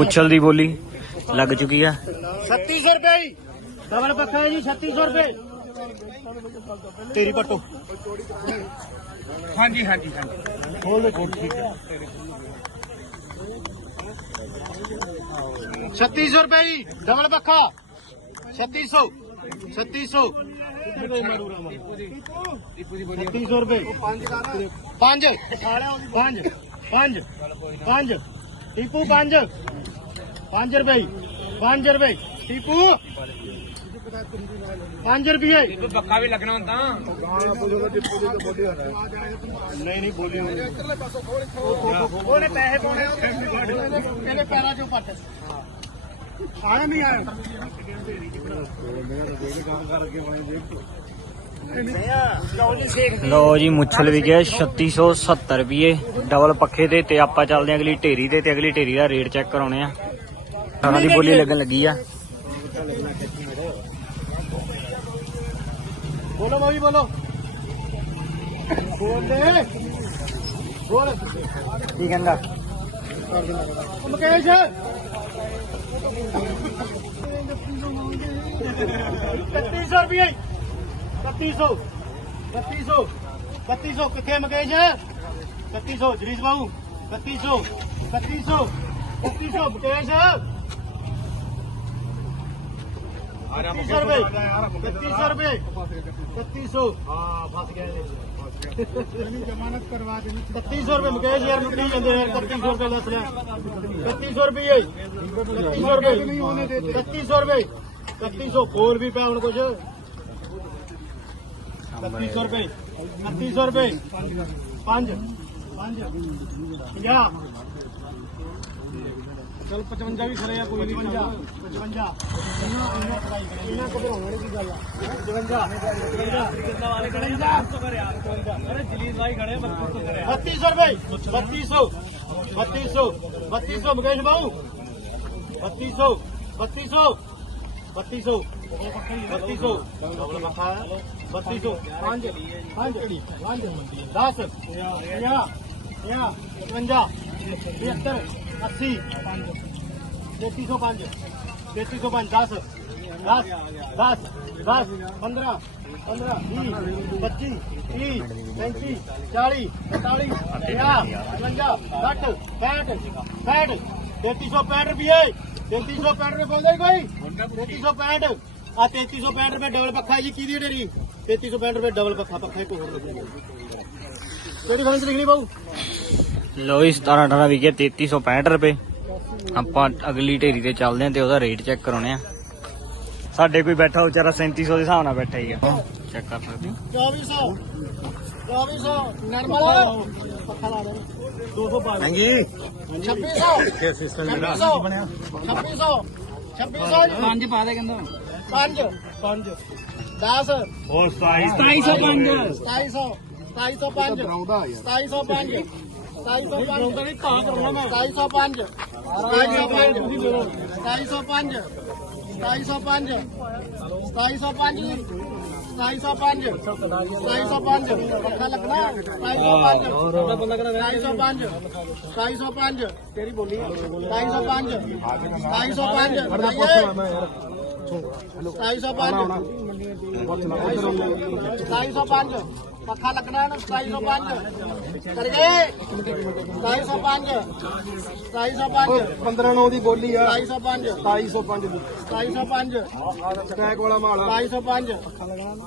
ਮੁੱਛਲ ਦੀ ਬੋਲੀ ਲੱਗ ਚੁੱਕੀ ਆ 3600 ਰੁਪਏ ਜੀ ਡਬਲ ਪੱਖਾ ਹੈ ਜੀ 3600 ਰੁਪਏ ਤੇਰੀ ਪੱਟੋ ਹਾਂਜੀ ਹਾਂਜੀ ਹਾਂਜੀ ਖੋਲ ਦੇ ਖੋਲ ਠੀਕ ਹੈ 3600 ਰੁਪਏ ਜੀ ਡਬਲ ਪੱਖਾ 3600 3600 3600 ਰੁਪਏ ਪੰਜ ਪੰਜ ਪੰਜ ਪੰਜ ਟੀਪੂ ਪੰਜ ਪੰਜ ਰੁਪਏ ਪੰਜ ਰੁਪਏ ਟੀਪੂ ਪੰਜ ਰੁਪਏ ਪੱਕਾ ਵੀ ਲੱਗਣਾ ਹੁੰਦਾ ਨਹੀਂ ਨਹੀਂ ਬੋਲੇ ਉਹਨੇ ਪੈਸੇ ਪਾਉਣੇ ਇਹਦੇ ਪੈਰਾਂ ਚੋਂ ਪੱਟ ਆਇਆ ਨਹੀਂ ਆਇਆ ਲੋ ਜੀ ਮੁੱਛਲ ਵੀ ਗਿਆ 3670 ਰੁਪਏ। ਡਬਲ ਪੱਖੇ ਤੇ ਤੇ ਆਪਾਂ ਚੱਲਦੇ ਆਂ ਅਗਲੀ ਢੇਰੀ ਤੇ ਤੇ ਅਗਲੀ ਢੇਰੀ ਦਾ ਰੇਟ ਚੈੱਕ ਕਰਾਉਣੇ ਆ। ਉਹਨਾਂ ਦੀ ਬੋਲੀ ਲੱਗਣ ਲੱਗੀ ਆ। ਬੋਲੋ ਬਾਬੀ ਬੋਲੋ। ਬੋਲ ਦੇ ਬੋਲ। ਕੀ ਕਹਿੰਦਾ? ਮੁਕੇਸ਼। ਕੱਤੀ ਰੁਪਏ। ਕੱਤੀ ਸੌ ਕੱਤੀ ਸੌ ਕੱਤੀ ਸੌ ਕਿੱਥੇ ਮੁਕੇਸ਼ ਕੱਤੀ ਸੌ ਜਰੀਸ ਬਾਬੂ ਕੱਤੀ ਸੌ ਕੱਤੀ ਸੌ ਕੱਤੀ ਸੌ ਰੁਪਏ ਕੱਤੀ ਸੌ ਰੁਪਏ ਕੱਤੀ ਸੌ ਹਾਂ ਫਸ ਗਿਆ ਜ਼ਮਾਨਤ ਕਰਵਾ ਦੇ 3100 ਰੁਪਏ ਮੁਕੇਸ਼ ਯਾਰ ਲੁੱਟੀ ਜਾਂਦੇ ਯਾਰ 3100 ਰੁਪਏ ਦੱਸ ਰਿਹਾ 3100 ਰੁਪਏ 3100 ਰੁਪਏ 3100 ਰੁਪਏ 3100 ਖੋਲ ਵੀ ਪਿਆ ਹੁਣ ਕੁਝ 3100 ਰੁਪਏ 3100 ਰੁਪਏ 5 5 50 ਚਲ 55 ਵੀ ਖੜੇ ਆ, ਕੋਈ ਨਹੀਂ 55 55 ਇਹਨਾਂ ਘਬਰਾਉਣ ਵਾਲੀ ਕੀ ਗੱਲ ਆ? 55 55 ਵਾਲੇ ਖੜੇ ਅਰੇ ਜਲੀਲ ਭਾਈ ਖੜੇ ਬੱਤੂ ਕਰਿਆ 3200 ਰੁਪਏ 3200 3200 3200 ਮੁਕੇਸ਼ ਬਾਬੂ 3200 3200 3200 3200 ਡਬਲ ਮੱਖਾ 3200 5 5 5 10 50 50 55 70 80 3305 3305 10 10 10 10 15 15 20 25 30 35 40 45 50 55 60 65 6365 ਰੁਪਏ। 3365 ਰੁਪਏ ਬੋਲਦਾ ਕੋਈ? 3365 ਆ 3365 ਰੁਪਏ ਡਬਲ ਪੱਖਾ ਜੀ ਕਿਹਦੀ ਢੇਰੀ 3365 ਰੁਪਏ ਡਬਲ ਪੱਖਾ ਪੱਖਾ ਇੱਕ ਹੋਰ ਲੱਗੂਗਾ ਕਿਹੜੀ ਫਾਈਲ ਲਿਖਣੀ ਬਾਊ ਲੋ ਜੀ 17 18 ਵੀ ਗਿਆ 3365 ਰੁਪਏ। ਆਪਾਂ ਅਗਲੀ ਢੇਰੀ ਤੇ ਚੱਲਦੇ ਆਂ ਤੇ ਉਹਦਾ ਰੇਟ ਚੈੱਕ ਕਰਾਉਣੇ ਆ ਸਾਡੇ ਕੋਈ ਬੈਠਾ ਵਿਚਾਰਾ 3700 ਦੇ ਹਿਸਾਬ ਨਾਲ ਬੈਠਾ ਹੀ ਆ। ਚੈੱਕ ਕਰ ਸਕਦੇ ਹੋ। 2400 2400 ਨਰਮਲ। ਪੱਖਾ ਲਾ ਦੇ। 200 ਪਾ ਹਾਂਜੀ। 2600 2600 2600 2600 ਪੰਜ। ਪਾ ਦੇ ਕਹਿੰਦਾ। 5 5 10 ਹੋਰ 2705 2700 2705 2705 2705 ਨਹੀਂ ਤਾਂ ਕਰਾਉਣਾ ਮੈਂ 2705 2705 2705 2705 2705 2705 2705 ਪੱਖਾ ਲੱਗਣਾ 2705 2705 2705 ਤੇਰੀ ਬੋਲੀ 2705 2705 2705 2705 ਪੱਖਾ ਲੱਗਣਾ ਨਾ 2705 ਕਰ ਗਏ 2705 2705 15 9 ਦੀ ਬੋਲੀ ਆ 2705 2705 ਦੀ 2705 ਸਟੈਕ ਵਾਲਾ ਮਾਲ ਆ 2705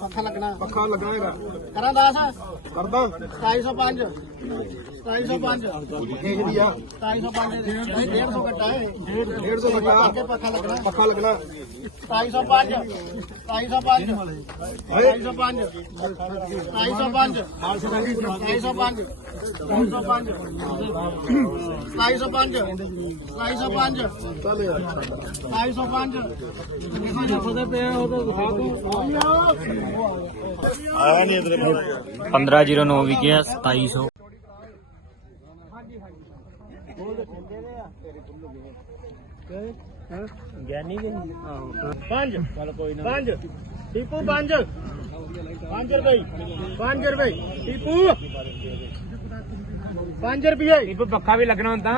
ਪੱਖਾ ਲੱਗਣਾ ਪੱਖਾ ਲੱਗਣਾ ਹੈਗਾ ਕਰਾਂ ਦੱਸ ਕਰਦਾ 2705 2705 ਦੇਖਦੀ ਆ 2705 150 ਘਟਾ ਹੈ 150 ਲੱਗਾ ਅੱਗੇ ਪੱਖਾ ਲੱਗਣਾ ਪੱਖਾ ਲੱਗਣਾ 2705 2705 2705 2705 2705 2705 2705 ਚੱਲ ਯਾਰ 2705 ਫਦੇ ਪਿਆ ਉਹ ਤਾਂ ਦਿਖਾ ਤੂੰ ਆਇਆ ਨਹੀਂ ਇਧਰ 1509 ਵੀ ਗਿਆ 2700 ਗਿਆਨੀ ਕਿ ਪੰਜ। ਚੱਲ ਕੋਈ ਨਾ। ਪੰਜ। ਟੀਪੂ ਪੰਜ। ਪੰਜ ਰੁਪਏ 5 ਰੁਪਏ ਟੀਪੂ। ਪੱਕਾ ਵੀ ਲੱਗਣਾ ਹੁੰਦਾ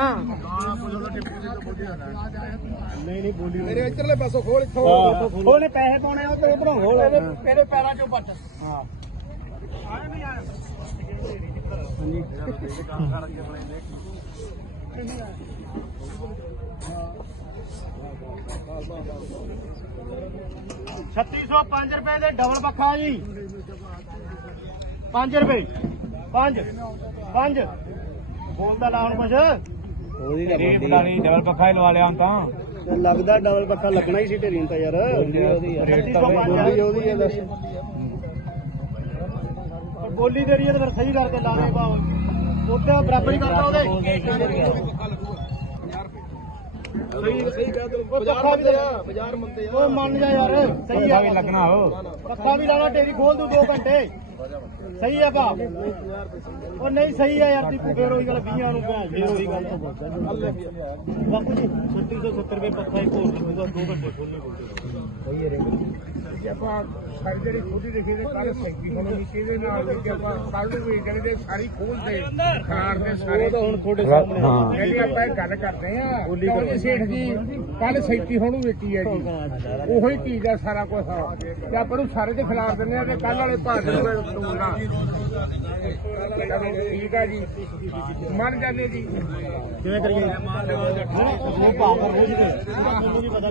ਨਹੀਂ ਨਹੀਂ ਬੋਲੀ ਮੇਰੇ ਇੱਧਰਲੇ ਪਾਸੋਂ ਖੋਲ ਇੱਥੋਂ ਉਹਨੇ ਪੈਸੇ ਪਾਉਣੇ ਆ ਤੇ ਉਧਰੋਂ ਖੋਲ। ਮੇਰੇ ਪੈਰਾਂ ਚੋਂ ਪੱਟ। ਹਾਂ ਆਏ ਨਹੀਂ ਆਏ ਹਾਂਜੀ ਕੰਮ ਕਰ ਕੇ ਲੈਂਦੇ ਹਾਂ। ਰੁਪਏ ਦੇ ਡਬਲ ਪੱਖਾ ਜੀ। 5 ਰੁਪਏ। 5 5 ਬੋਲਦਾ ਲਾ ਕੁਛ। ਉਹਦੀ ਨਾ ਰੇ ਪਤਾ ਨਹੀਂ ਡਬਲ ਪੱਖਾ ਹੀ ਲਵਾ ਲਿਆ ਹੁਣ ਤਾਂ। ਲੱਗਦਾ ਡਬਲ ਪੱਖਾ ਲੱਗਣਾ ਹੀ ਸੀ ਢੇਰੀ ਨੂੰ ਤਾਂ ਯਾਰ। ਬੋਲੀ ਤੇਰੀ ਹੈ ਤਾਂ ਫਿਰ ਸਹੀ ਕਰਕੇ ਲਾ ਦੇ ਬਾਹਰ ਉੱਤੇ ਬਰਾਬਰੀ ਕਰਦਾ ਉਹਦੇ। ਸਹੀ ਸਹੀ ਕਹਿ ਦੋ ਬਾਜ਼ਾਰ ਮੰਦੇ ਆ। ਬਾਜ਼ਾਰ ਮੰਦੇ ਆ। ਓਏ ਮੰਨ ਜਾ ਯਾਰ ਸਹੀ ਆ। ਵੀ ਲੱਗਣਾ ਹੋ ਪੱਖਾ ਵੀ ਲਾਣਾ ਢੇਰੀ ਖੋਲ ਦੂ 2 ਘੰਟੇ। ਸਹੀ ਆ ਭਾ। ਉਹ ਨਹੀਂ ਸਹੀ ਆ ਯਾਰ ਦੀਪੂ ਫੇਰ ਉਹੀ ਗੱਲ 20 ਨੂੰ ਭੈਣ। ਫੇਰ ਉਹੀ ਗੱਲ ਤੋਂ ਬੋਲਦਾ ਬਾਪੂ ਜੀ 3670 ਰੁਪਏ ਪੱਖਾ ਹੀ ਕੋਲ ਦੂਗਾ 2 ਘੰਟੇ ਖੋਲਣੇ ਜੇ ਆਪਾਂ ਸਾਰੀ ਜਿਹੜੀ ਛੋਟੀ ਦੇਖੀ ਤੇ ਕੱਲ ਸੈਂਕੀ ਹੋਣੀ ਸੀ ਕਿਹਦੇ ਨਾਲ ਕਿ ਆਪਾਂ ਕੱਲ ਨੂੰ ਵੀ ਜਿਹੜੇ ਸਾਰੀ ਖੋਲਦੇ ਖਰਾਰ ਦੇ ਸਾਰੇ। ਤਾਂ ਹੁਣ ਤੁਹਾਡੇ ਸਾਹਮਣੇ ਹਾਂ। ਜਿਹੜੀ ਆਪਾਂ ਇਹ ਗੱਲ ਕਰਦੇ ਆ ਕੌਣ ਸੇਠ ਜੀ ਕੱਲ ਸੈਂਕੀ ਹੋਣੂ ਵੇਚੀ ਹੈ ਜੀ। ਉਹੀ ਚੀਜ਼ ਆ ਸਾਰਾ ਕੁਝ ਤੇ ਆਪਾਂ ਨੂੰ ਸਾਰੇ ਦੇ ਖਿਲਾਰ ਦਿੰਦੇ ਆ ਤੇ ਕੱਲ ਵਾਲੇ ਭਾਜ ਨੂੰ ਤੋੜਨਾ ਠੀਕ ਆ ਜੀ। ਮੰਨ ਜਾਂਦੇ ਜੀ। ਕਿਵੇਂ ਕਰੀਏ? ਉਹ ਭਾਅ ਪਰ ਰੋਜ਼ ਦੇ। ਪਤਾ